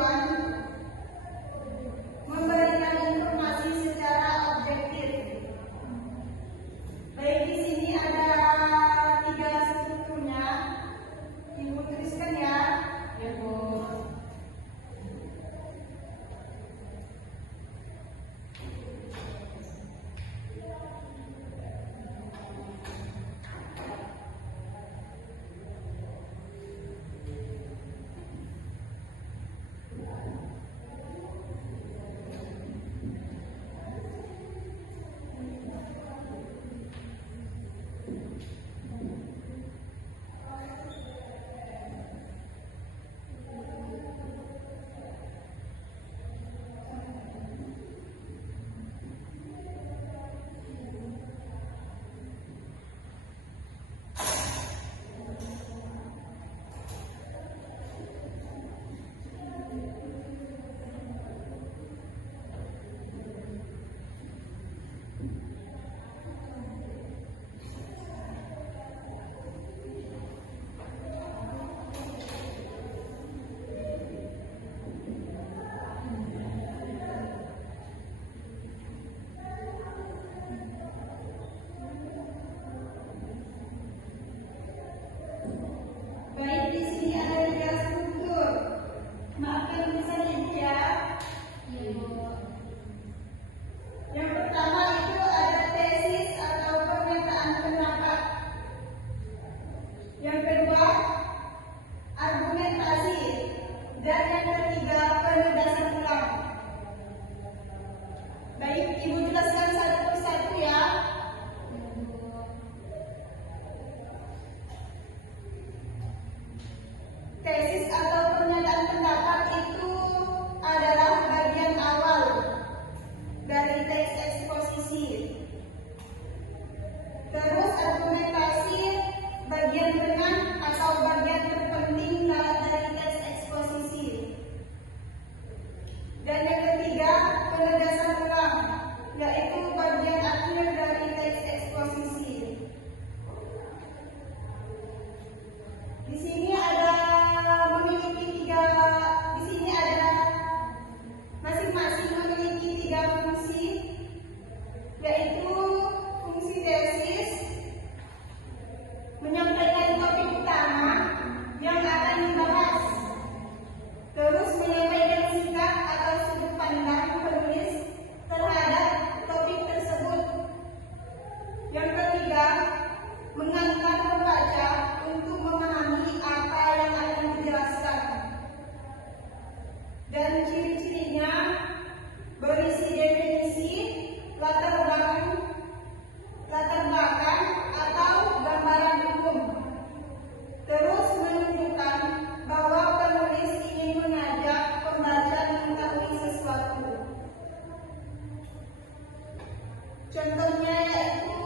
bertujuan memberikan informasi secara objektif. Baik, di sini ada 3 strukturnya. Ibu tuliskan ya. Ya, Bu. Baik, di sini ada 3 struktur. Maafkan bisa dilihat. Yang pertama itu ada tesis atau pernyataan pendapat. Yang kedua, argumentasi. Dan yang ketiga, penegasan ulang. Baik, Ibu jelaskan satu persatu ya. Tesis atau pernyataan pendapat itu adalah bagian awal dari teks eksposisi. Terus argumentasi bagian tengah atau bagian terpenting dari teks eksposisi. Dan yang ketiga, penegasan ulang, yaitu bagian akhir dari teks eksposisi. Di sini ada masing-masing memiliki 3 fungsi, yaitu fungsi tesis menyampaikan topik utama yang akan dibahas, terus menyampaikan sikap atau sudut pandang penulis terhadap topik tersebut. Yang ketiga, mengantar pembaca untuk memahami apa yang akan dijelaskan. Dan ciri-cirinya berisi definisi, latar belakang atau gambaran umum. Terus menunjukkan bahwa penulis ingin mengajak pembaca mengetahui sesuatu. Contohnya yaitu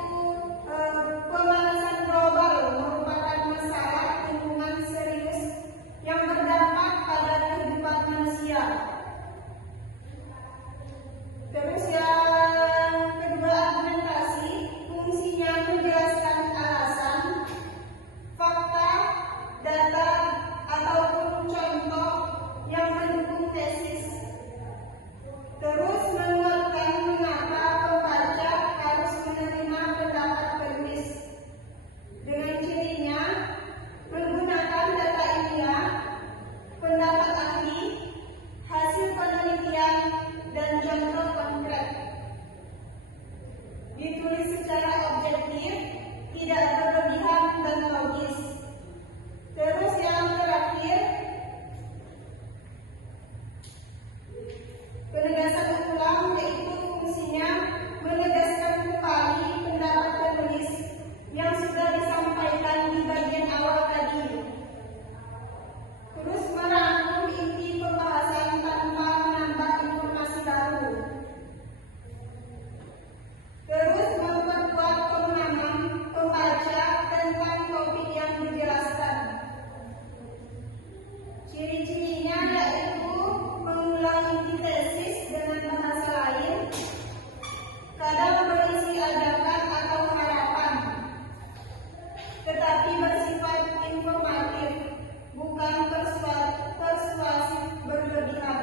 pemanasan global merupakan masalah lingkungan serius yang berdampak pada kehidupan manusia. Terus yang kedua, argumentasi, fungsinya menjelaskan alasan, fakta, data, ataupun contoh yang mendukung tesis. Terus menguatkan mengapa pembaca harus menerima pendapat penulis. Dengan cirinya menggunakan data ilmiah, pendapat ahli, hasil penelitian, dan contoh konkret. Ditulis secara objektif, tidak berlebihan dan logis. Terus yang terakhir, penegasan ulang, yaitu fungsinya menegaskan kembali pendapat penulis yang sudah disampaikan di bagian awal tadi. Terus merangkum inti pembahasan tanpa menambah informasi baru. Terus memperkuat pemahaman pembaca tentang topik yang dijelaskan. Ciri-cirinya yaitu mengulang inti tesis dengan bahasa lain, kadang berisi ajakan atau harapan, tetapi bersifat informatif, bukan persuasif berlebihan.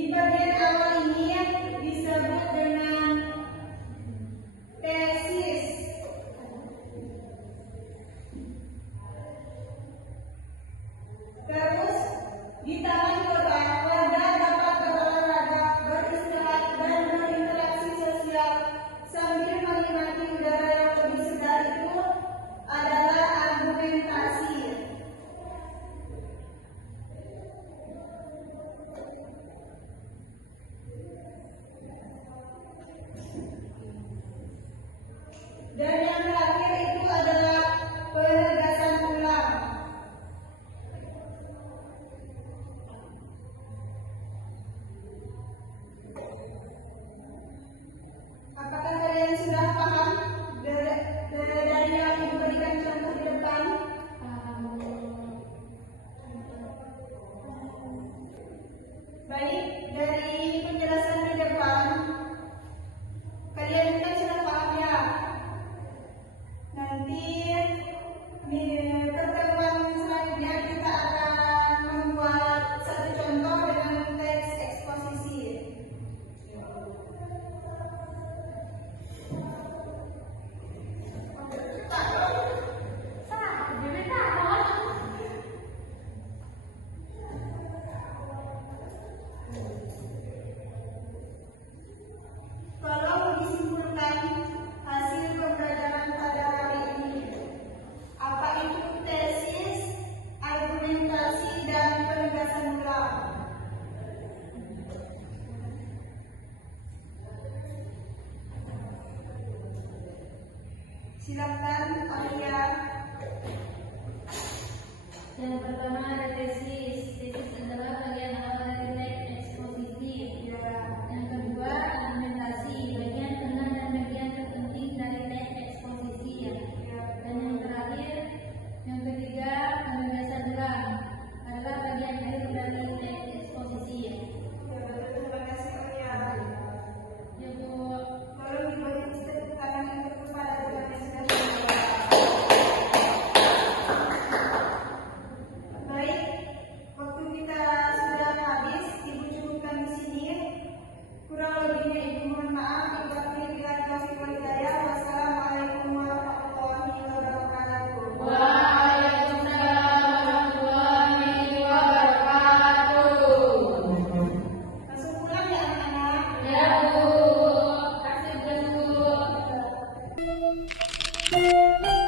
Di bagian awal ini disebut dengan tesis. Terus di taman kota, warga dapat berolahraga, beristirahat, dan berinteraksi sosial sambil menikmati udara yang lebih segar. Itu adalah argumentasi. Dan yang terakhir itu adalah penegasan ulang. Apakah kalian sudah paham dari yang diberikan contoh di depan? Baik, dari penjelasan di depan, kalian kan sudah paham ya? Nanti di pertemuan selanjutnya kita akan membuat satu contoh dengan teks eksposisi. Tolong disimpulkan hasil pembelajaran pada hari ini. Apa itu tesis, argumentasi, dan penegasan ulang? Silakan, Alia. Yang pertama ada tesis. Tesis adalah bagian awal dari teks eksposisi. Yang kedua argumentasi, bagian tengah dan bagian terpenting dari teks eksposisi. Dan yang terakhir, yang ketiga penegasan ulang adalah bagian akhir dari teks eksposisi. Terima kasih, Alia. Ya Bu. Tolong diberi tepuk tangan untuk kepada teman yang sudah menjawab. Baik, waktu kita sudah habis, Ibu cukupkan di sini. Kurang lebihnya Ibu mohon maaf. Bila taufiq wal hidayah. Wassalamualaikum warahmatullahi wabarakatuh. Waalaikumsalam warahmatullahi wabarakatuh. Langsung pulang ya anak-anak. Ya Bu. Kasih Bu.